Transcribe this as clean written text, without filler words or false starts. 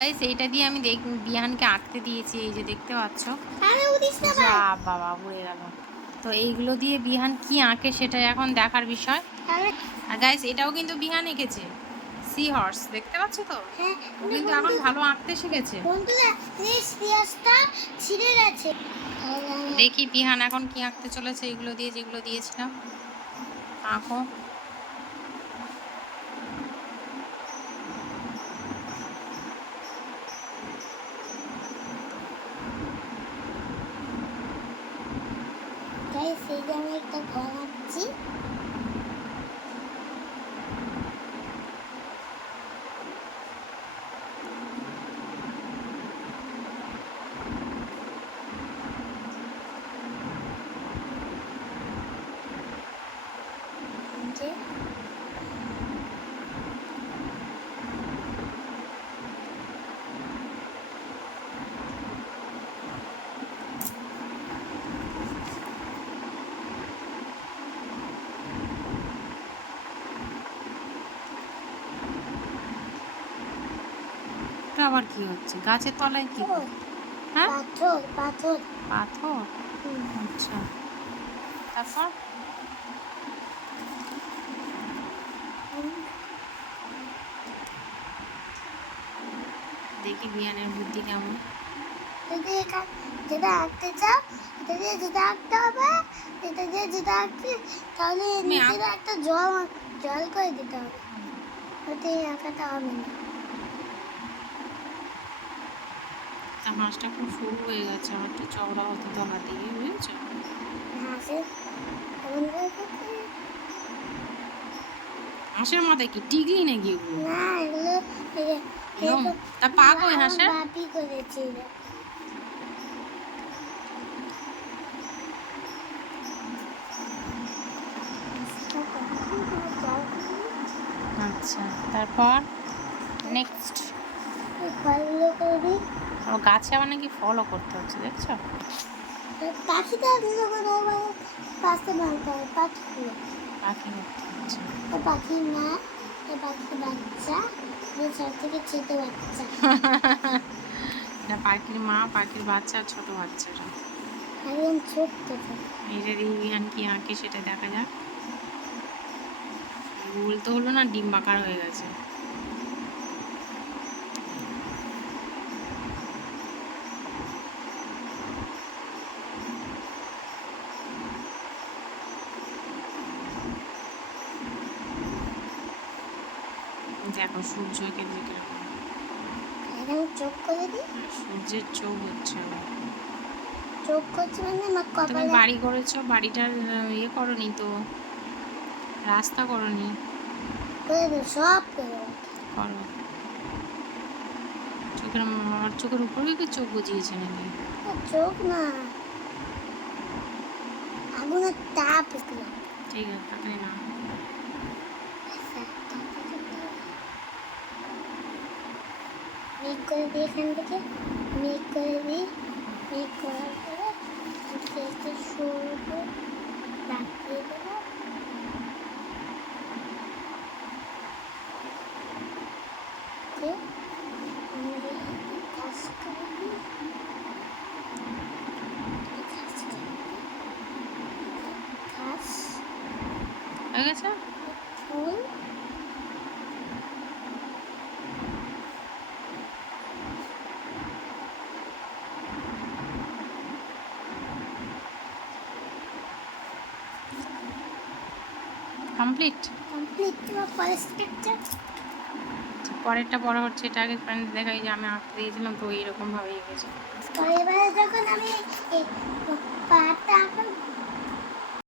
Guys এইটা দিয়ে আমি বিহানকে আঁকতে দিয়েছি, এই যে দেখতে পাচ্ছ। যা বাবা উড়ে গেল। তো এইগুলো দিয়ে বিহান কি আঁকে সেটা এখন দেখার বিষয়। আর গাইস এটাও কিন্তু বিহান এঁকেছে, সি হর্স, দেখতে পাচ্ছ তো। ও কিন্তু এখন ভালো আঁকতে শিখেছে। দেখি বিহান এখন কি আঁকতে চলেছে এগুলো দিয়ে, যেগুলো দিয়েছিলাম। আঁকো। সেই যে আমি একটা ঘর আঁকছি। আবার কি হচ্ছে গাছের তলায়? কি হ্যাঁ, পাথর পাথর পাথর। আচ্ছা, তারপর দেখি বিয়ানের বুদ্ধি কেমন। যদি যেটা আঁকতে চাও এটা দিয়ে যেটা আঁকতে হবে, এটা দিয়ে যেটা আঁকতে তাহলে নিচে একটা জল করে দিতে হবে, ওতে আঁকাটা হবে না। হাঁসটা খুব সরু হয়ে গেছে, আমার একটু চওড়া হতে তলা দিয়ে, বুঝেছো? হাঁসের মাথায় কি টিকলি নাকি এগুলো? না, এগুলো তা পা কই হাঁসের? বাপি করেছিল। আচ্ছা, তারপর নেক্সট ফলগুলো করবি। আমার গাছে আবার নাকি ফলও করতে হচ্ছে, দেখছো? পাখিটা পাশে বাঁধতে হবে, পাখিগুলো পাখি করতে হচ্ছে। পাখির মা, পাখির বাচ্চা, সব থেকে ছোট বাচ্চা। এটা পাখির মা, পাখির বাচ্চা, ছোট বাচ্চারা একদম ছোট্ট। এটা রিভিয়ান কি আঁকে সেটা দেখা যাক। গোল তো হলো না, ডিম্বাকার হয়ে গেছে। দেখো সূর্যকে দিকে চোখ করে দিই। সূর্যের চোখ হচ্ছে। চোখ করছি মানে আমার তুমি কপালে। বাড়ি করেছো, বাড়িটার ইয়ে করনি তো, রাস্তা করনি। করে দেবো, সব করে দেবো। করো। চোখের, আমার চোখের উপরে কি চোখ বুঝিয়েছে নাকি? চোখ না, আগুনের তাপ উঠলো। ঠিক আছে, তাড়াতাড়ি না। মেঘ করে দিই, এখান থেকে মেঘ করে দিই। মেঘ করার পরে আস্তে আস্তে সূর্য লাগিয়ে দেবো। হয়ে গেছে। Full complete. কমপ্লিট। পরের স্ট্রাকচার, পরেরটা বড় হচ্ছে, এটা আগে ফ্রেন্ড দেখাই যে আমি আঁকতে দিয়েছিলাম তো এইরকম ভাবে এঁকেছে। এবারে যখন আমি পাহাড়টা আঁকবো